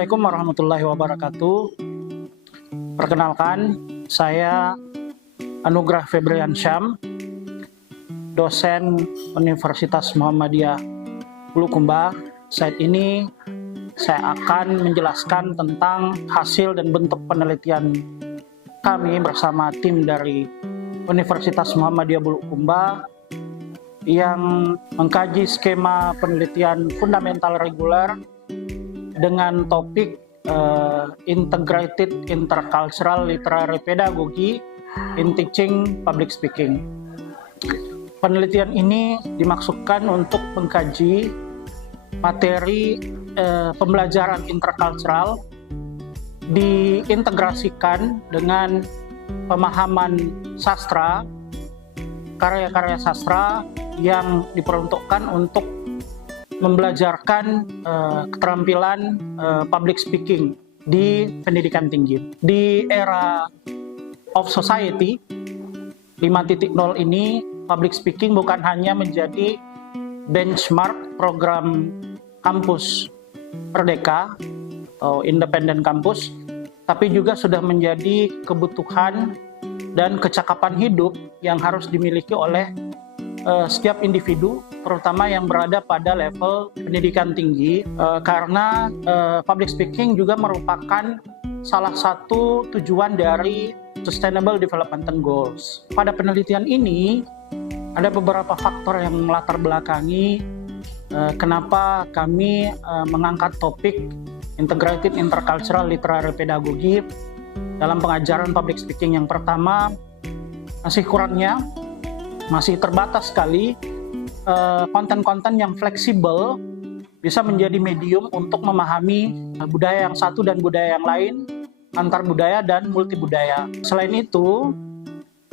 Assalamualaikum warahmatullahi wabarakatuh. Perkenalkan, saya Anugrah Febrian Syam, dosen Universitas Muhammadiyah Bulukumba. Saat ini saya akan menjelaskan tentang hasil dan bentuk penelitian kami bersama tim dari Universitas Muhammadiyah Bulukumba yang mengkaji skema penelitian fundamental reguler dengan topik Integrated Intercultural Literary Pedagogy in Teaching Public Speaking. Penelitian ini dimaksudkan untuk mengkaji materi pembelajaran interkultural diintegrasikan dengan pemahaman sastra, karya-karya sastra yang diperuntukkan untuk membelajarkan keterampilan public speaking di pendidikan tinggi. Di era of society 5.0 ini, public speaking bukan hanya menjadi benchmark program kampus Merdeka atau independent campus, tapi juga sudah menjadi kebutuhan dan kecakapan hidup yang harus dimiliki oleh setiap individu, terutama yang berada pada level pendidikan tinggi, karena public speaking juga merupakan salah satu tujuan dari Sustainable Development Goals. Pada penelitian ini, ada beberapa faktor yang melatar belakangi kenapa kami mengangkat topik Integrated Intercultural Literary Pedagogy dalam pengajaran public speaking. Yang pertama, masih terbatas sekali konten-konten yang fleksibel bisa menjadi medium untuk memahami budaya yang satu dan budaya yang lain, antar budaya dan multi budaya. Selain itu,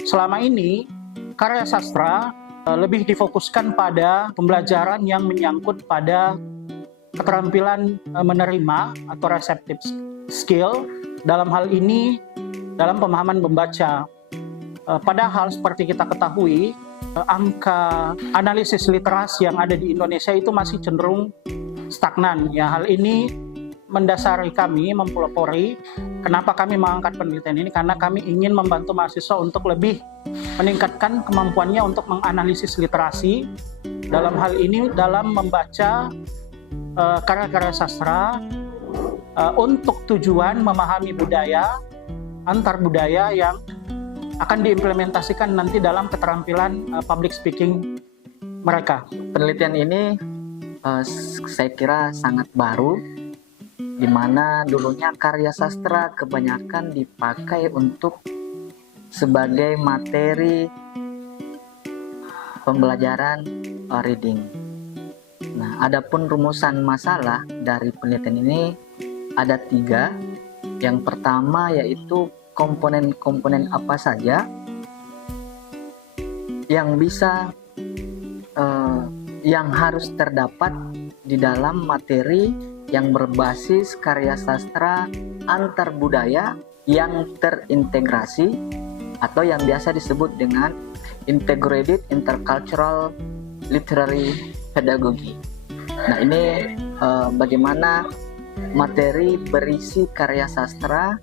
selama ini karya sastra lebih difokuskan pada pembelajaran yang menyangkut pada keterampilan menerima atau receptive skill, dalam hal ini dalam pemahaman membaca. Padahal seperti kita ketahui, angka analisis literasi yang ada di Indonesia itu masih cenderung stagnan. Ya, hal ini mendasari kami mempelopori kenapa kami mengangkat penelitian ini, karena kami ingin membantu mahasiswa untuk lebih meningkatkan kemampuannya untuk menganalisis literasi, dalam hal ini dalam membaca karya-karya sastra untuk tujuan memahami budaya, antar budaya yang akan diimplementasikan nanti dalam keterampilan public speaking mereka. Penelitian ini saya kira sangat baru, di mana dulunya karya sastra kebanyakan dipakai untuk sebagai materi pembelajaran reading. Nah, adapun rumusan masalah dari penelitian ini ada 3. Yang pertama yaitu komponen-komponen apa saja yang bisa yang harus terdapat di dalam materi yang berbasis karya sastra antar budaya yang terintegrasi atau yang biasa disebut dengan Integrated Intercultural Literary Pedagogy. Nah, ini bagaimana materi berisi karya sastra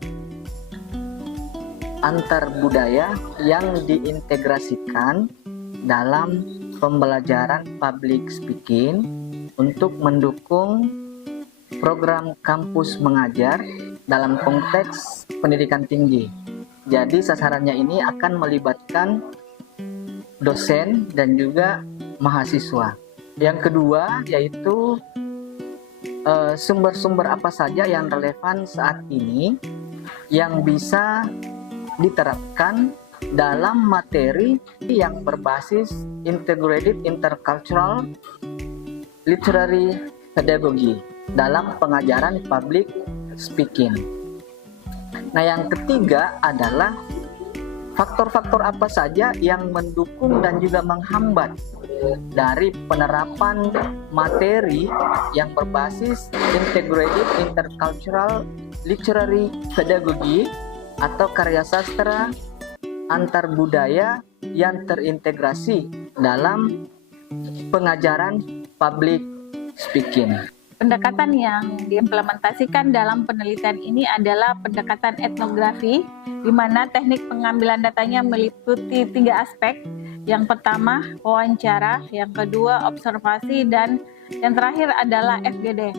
antar budaya yang diintegrasikan dalam pembelajaran public speaking untuk mendukung program kampus mengajar dalam konteks pendidikan tinggi. Jadi sasarannya ini akan melibatkan dosen dan juga mahasiswa. Yang kedua yaitu sumber-sumber apa saja yang relevan saat ini yang bisa diterapkan dalam materi yang berbasis Integrated Intercultural Literary Pedagogy dalam pengajaran public speaking. Nah, yang ketiga adalah faktor-faktor apa saja yang mendukung dan juga menghambat dari penerapan materi yang berbasis Integrated Intercultural Literary Pedagogy atau karya sastra antar budaya yang terintegrasi dalam pengajaran public speaking. Pendekatan yang diimplementasikan dalam penelitian ini adalah pendekatan etnografi, di mana teknik pengambilan datanya meliputi 3 aspek. Yang pertama, wawancara, yang kedua, observasi, dan yang terakhir adalah FGD.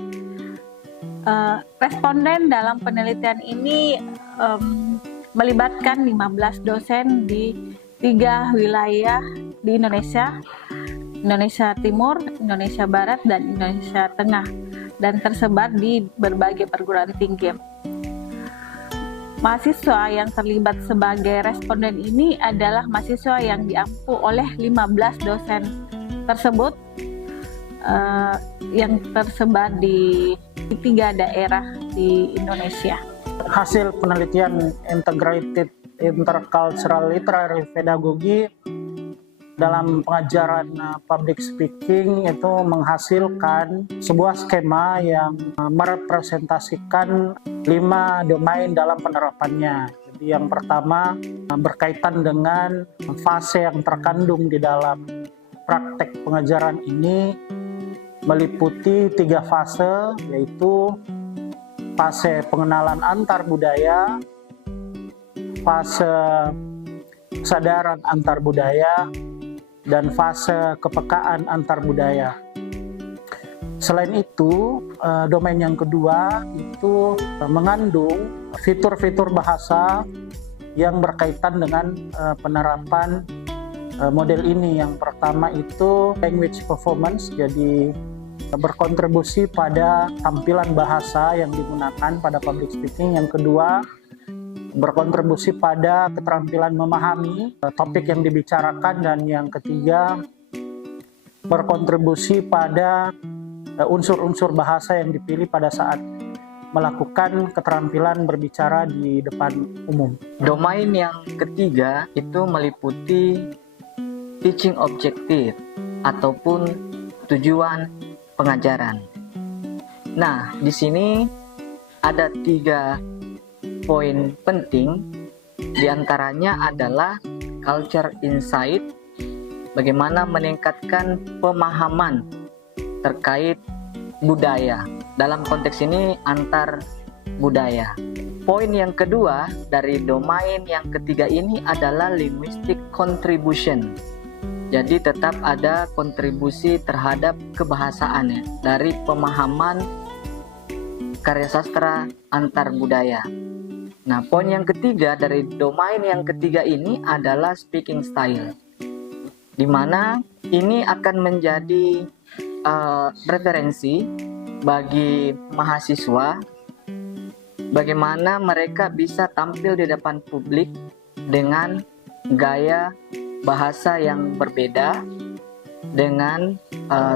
Responden dalam penelitian ini melibatkan 15 dosen di 3 wilayah di Indonesia Timur, Indonesia Barat, dan Indonesia Tengah, dan tersebar di berbagai perguruan tinggi. Mahasiswa yang terlibat sebagai responden ini adalah mahasiswa yang diampu oleh 15 dosen tersebut yang tersebar di 3 daerah di Indonesia. Hasil penelitian Integrated Intercultural Literary Pedagogy dalam pengajaran public speaking itu menghasilkan sebuah skema yang merepresentasikan 5 domain dalam penerapannya. Jadi yang pertama berkaitan dengan fase yang terkandung di dalam praktek pengajaran ini meliputi 3 fase, yaitu fase pengenalan antar budaya, fase kesadaran antar budaya, dan fase kepekaan antar budaya. Selain itu, domain yang kedua itu mengandung fitur-fitur bahasa yang berkaitan dengan penerapan model ini. Yang pertama itu language performance, jadi berkontribusi pada tampilan bahasa yang digunakan pada public speaking. Yang kedua, berkontribusi pada keterampilan memahami topik yang dibicarakan, dan yang ketiga berkontribusi pada unsur-unsur bahasa yang dipilih pada saat melakukan keterampilan berbicara di depan umum. Domain yang ketiga itu meliputi teaching objective ataupun tujuan pengajaran. Nah, di sini ada 3 poin penting, diantaranya adalah culture insight, bagaimana meningkatkan pemahaman terkait budaya. Dalam konteks ini antar budaya. Poin yang kedua dari domain yang ketiga ini adalah linguistic contribution. Jadi tetap ada kontribusi terhadap kebahasaannya dari pemahaman karya sastra antar budaya. Nah, poin yang ketiga dari domain yang ketiga ini adalah speaking style, di mana ini akan menjadi referensi bagi mahasiswa bagaimana mereka bisa tampil di depan publik dengan gaya bahasa yang berbeda, dengan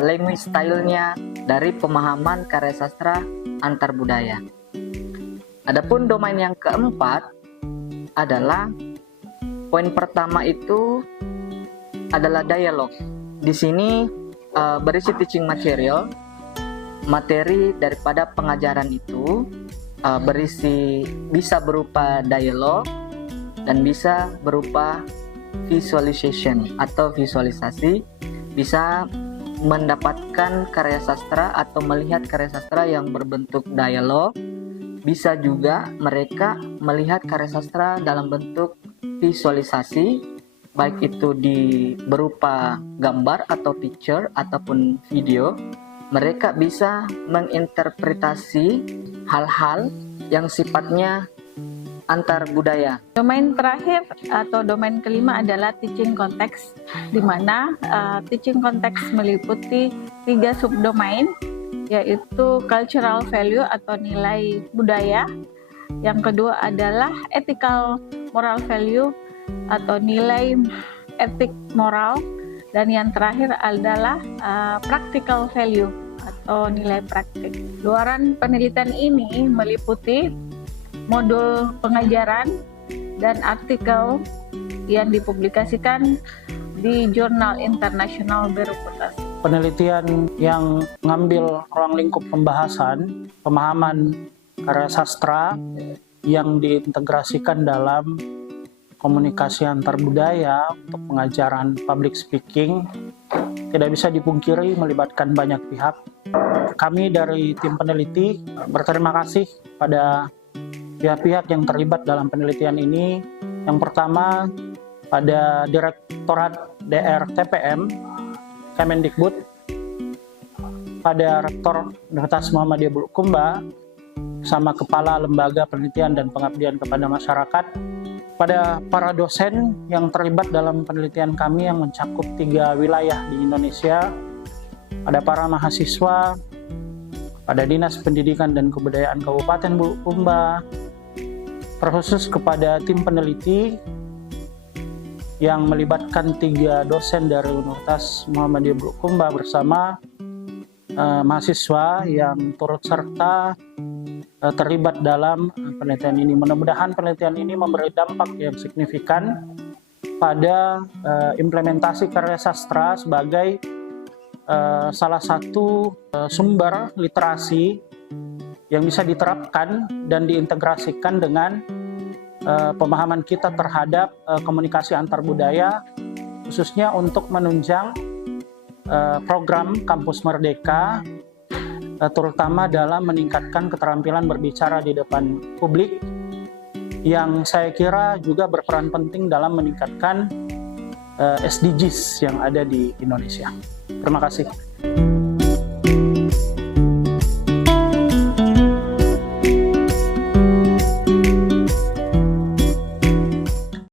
language style-nya dari pemahaman karya sastra antar budaya. Adapun domain yang keempat adalah poin pertama itu adalah dialog. Di sini berisi teaching material, materi daripada pengajaran itu berisi bisa berupa dialog dan bisa berupa visualization atau visualisasi, bisa mendapatkan karya sastra atau melihat karya sastra yang berbentuk dialog. Bisa juga mereka melihat karya sastra dalam bentuk visualisasi, baik itu berupa gambar atau picture ataupun video. Mereka bisa menginterpretasi hal-hal yang sifatnya antar budaya. Domain terakhir atau domain kelima adalah teaching context, di mana teaching context meliputi 3 subdomain, yaitu cultural value atau nilai budaya. Yang kedua adalah ethical moral value atau nilai etik moral, dan yang terakhir adalah practical value atau nilai praktik. Luaran penelitian ini meliputi modul pengajaran dan artikel yang dipublikasikan di jurnal internasional bereputasi. Penelitian yang mengambil ruang lingkup pembahasan, pemahaman karya sastra yang diintegrasikan dalam komunikasi antar budaya untuk pengajaran public speaking tidak bisa dipungkiri melibatkan banyak pihak. Kami dari tim peneliti berterima kasih pada pihak-pihak yang terlibat dalam penelitian ini. Yang pertama, pada Direktorat DR TPM Kemendikbud, pada Rektor Universitas Muhammadiyah Bulukumba, sama Kepala Lembaga Penelitian dan Pengabdian kepada Masyarakat, pada para dosen yang terlibat dalam penelitian kami yang mencakup 3 wilayah di Indonesia, pada para mahasiswa, pada Dinas Pendidikan dan Kebudayaan Kabupaten Bulukumba, terkhusus kepada tim peneliti yang melibatkan 3 dosen dari Universitas Muhammadiyah Bulukumba bersama mahasiswa yang turut serta terlibat dalam penelitian ini. Mudah-mudahan penelitian ini memberi dampak yang signifikan pada implementasi karya sastra sebagai salah satu sumber literasi yang bisa diterapkan dan diintegrasikan dengan pemahaman kita terhadap komunikasi antar budaya, khususnya untuk menunjang program Kampus Merdeka, terutama dalam meningkatkan keterampilan berbicara di depan publik, yang saya kira juga berperan penting dalam meningkatkan SDGs yang ada di Indonesia. Terima kasih.